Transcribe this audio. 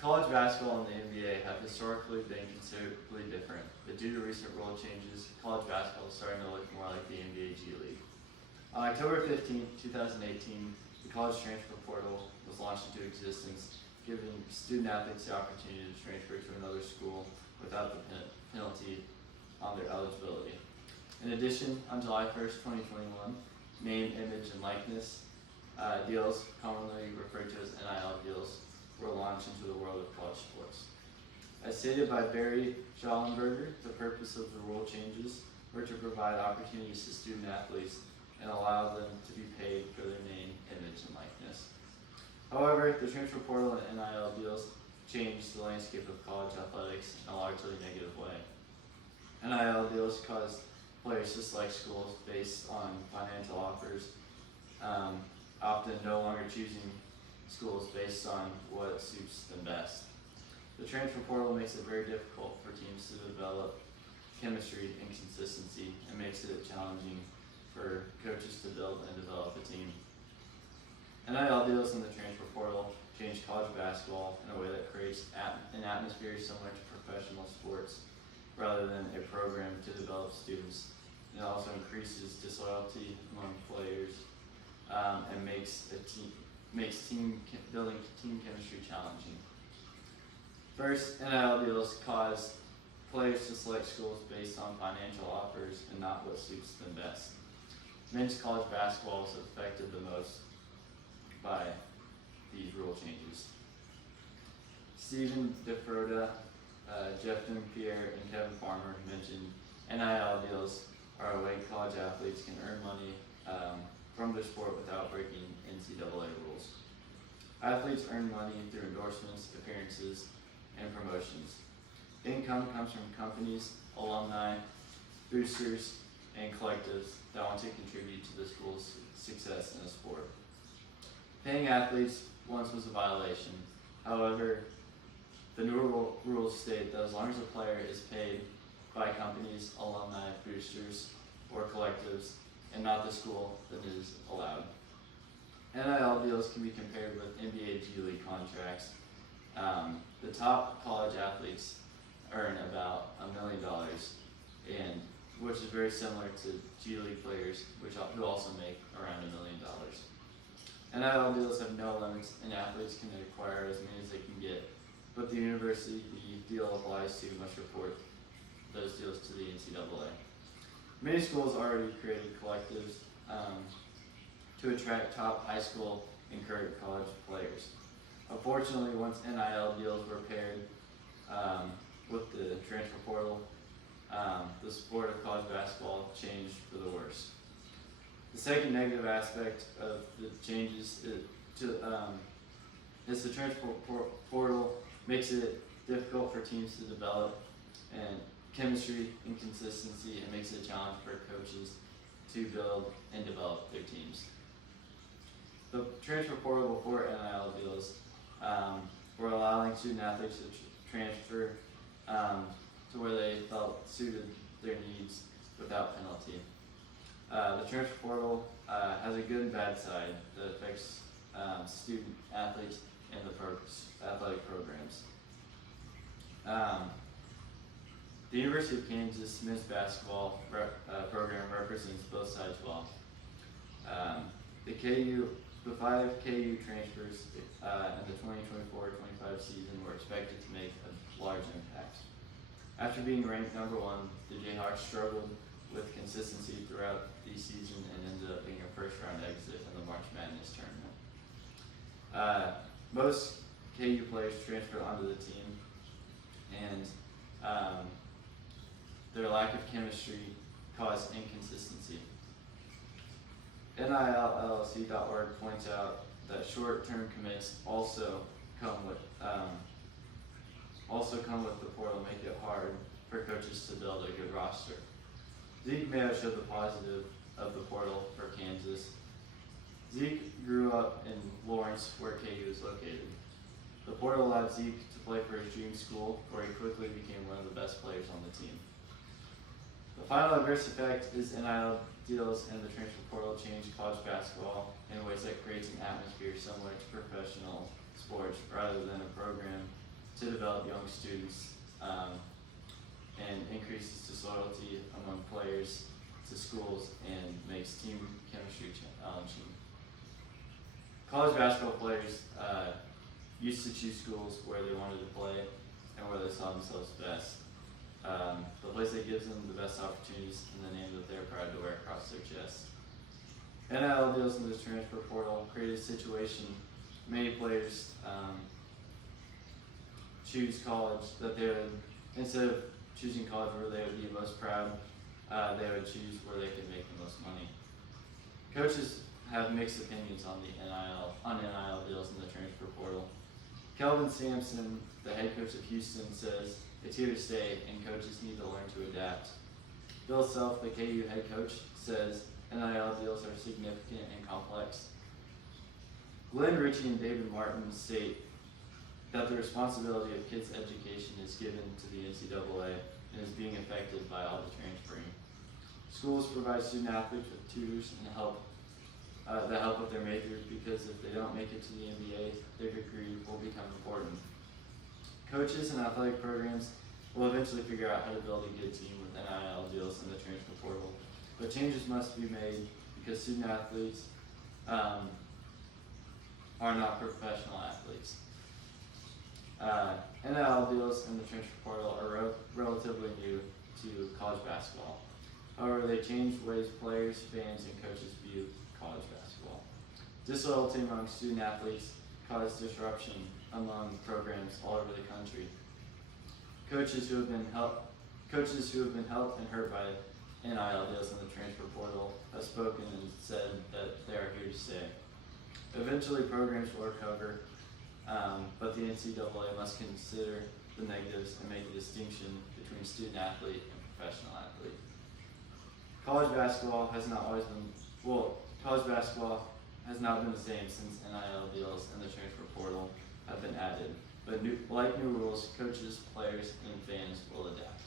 College basketball and the NBA have historically been considerably different, but due to recent rule changes, college basketball is starting to look more like the NBA G League. On October 15, 2018, the college transfer portal was launched into existence, giving student athletes the opportunity to transfer to another school without the penalty on their eligibility. In addition, on July 1st, 2021, name, image, and likeness deals, commonly referred to as NIL deals, were launched into the world of college sports. As stated by Barry Schallenberger, the purpose of the rule changes were to provide opportunities to student athletes and allow them to be paid for their name, image, and likeness. However, the transfer portal and NIL deals changed the landscape of college athletics in a largely negative way. NIL deals caused players to select schools based on financial offers, often no longer choosing schools based on what suits them best. The transfer portal makes it very difficult for teams to develop chemistry and consistency, and makes it challenging for coaches to build and develop a team. NIL deals in the transfer portal change college basketball in a way that creates an atmosphere similar to professional sports rather than a program to develop students. It also increases disloyalty among players and makes building team chemistry challenging. First, NIL deals cause players to select schools based on financial offers and not what suits them best. Men's college basketball is affected the most by these rule changes. Stephen DeFroda, Jeff Pierre, and Kevin Farmer mentioned NIL deals are a way college athletes can earn money from their sport without breaking NCAA rules. Athletes earn money through endorsements, appearances, and promotions. Income comes from companies, alumni, boosters, and collectives that want to contribute to the school's success in a sport. Paying athletes once was a violation. However, the new rules state that as long as a player is paid by companies, alumni, boosters, or collectives, and not the school, then it is allowed. NIL deals can be compared with NBA G League contracts. The top college athletes earn about $1 million, and which is very similar to G League players, who also make around $1 million. NIL deals have no limits, and athletes can acquire as many as they can get, but the university the deal applies to must report those deals to the NCAA. Many schools already created collectives to attract top high school and current college players. Unfortunately, once NIL deals were paired with the transfer portal, the sport of college basketball changed for the worse. The second negative aspect of the changes is the transfer portal makes it difficult for teams to develop and chemistry and consistency, and makes it a challenge for coaches to build and develop their teams. The transfer portal before NIL deals were allowing student athletes to transfer to where they felt suited their needs without penalty. The transfer portal has a good and bad side that affects student athletes and the athletic programs. The University of Kansas men's basketball program represents both sides well. The 5 KU transfers in the 2024-25 season were expected to make a large impact. After being ranked number 1, the Jayhawks struggled with consistency throughout the season and ended up being a first-round exit in the March Madness tournament. Most KU players transferred onto the team, and their lack of chemistry caused inconsistency. NILLC.org points out that short-term commits also come with the portal, make it hard for coaches to build a good roster. Zeke Mayo showed the positive of the portal for Kansas. Zeke grew up in Lawrence, where KU is located. The portal allowed Zeke to play for his dream school, where he quickly became one of the best players on the team. The final adverse effect is NIL deals and the transfer portal change college basketball in ways that creates an atmosphere similar to professional sports rather than a program to develop young students and increases disloyalty among players to schools and makes team chemistry challenging. College basketball players used to choose schools where they wanted to play and where they saw themselves best. The place that gives them the best opportunities and the name that they're proud to wear across their chest. NIL deals in this transfer portal created a situation many players choose college that they would, instead of choosing college where they would be most proud, they would choose where they could make the most money. Coaches have mixed opinions on NIL deals in the transfer portal. Kelvin Sampson, the head coach of Houston, says it's here to stay and coaches need to learn to adapt. Bill Self, the KU head coach, says NIL deals are significant and complex. Glenn Ritchie and David Martin state that the responsibility of kids' education is given to the NCAA and is being affected by all the transferring. Schools provide student athletes with tutors and help that help with their majors because if they don't make it to the NBA, their degree will become important. Coaches and athletic programs will eventually figure out how to build a good team with NIL deals in the transfer portal, but changes must be made because student athletes are not professional athletes. NIL deals in the transfer portal are relatively new to college basketball. However, they change ways players, fans, and coaches view college basketball. Disloyalty among student athletes caused disruption among programs all over the country. Coaches who have been helped and hurt by NIL deals in the transfer portal have spoken and said that they are here to stay. Eventually, programs will recover, but the NCAA must consider the negatives and make a distinction between student athlete and professional athlete. College basketball has not been the same since NIL deals and the transfer portal have been added. But like new rules, coaches, players, and fans will adapt.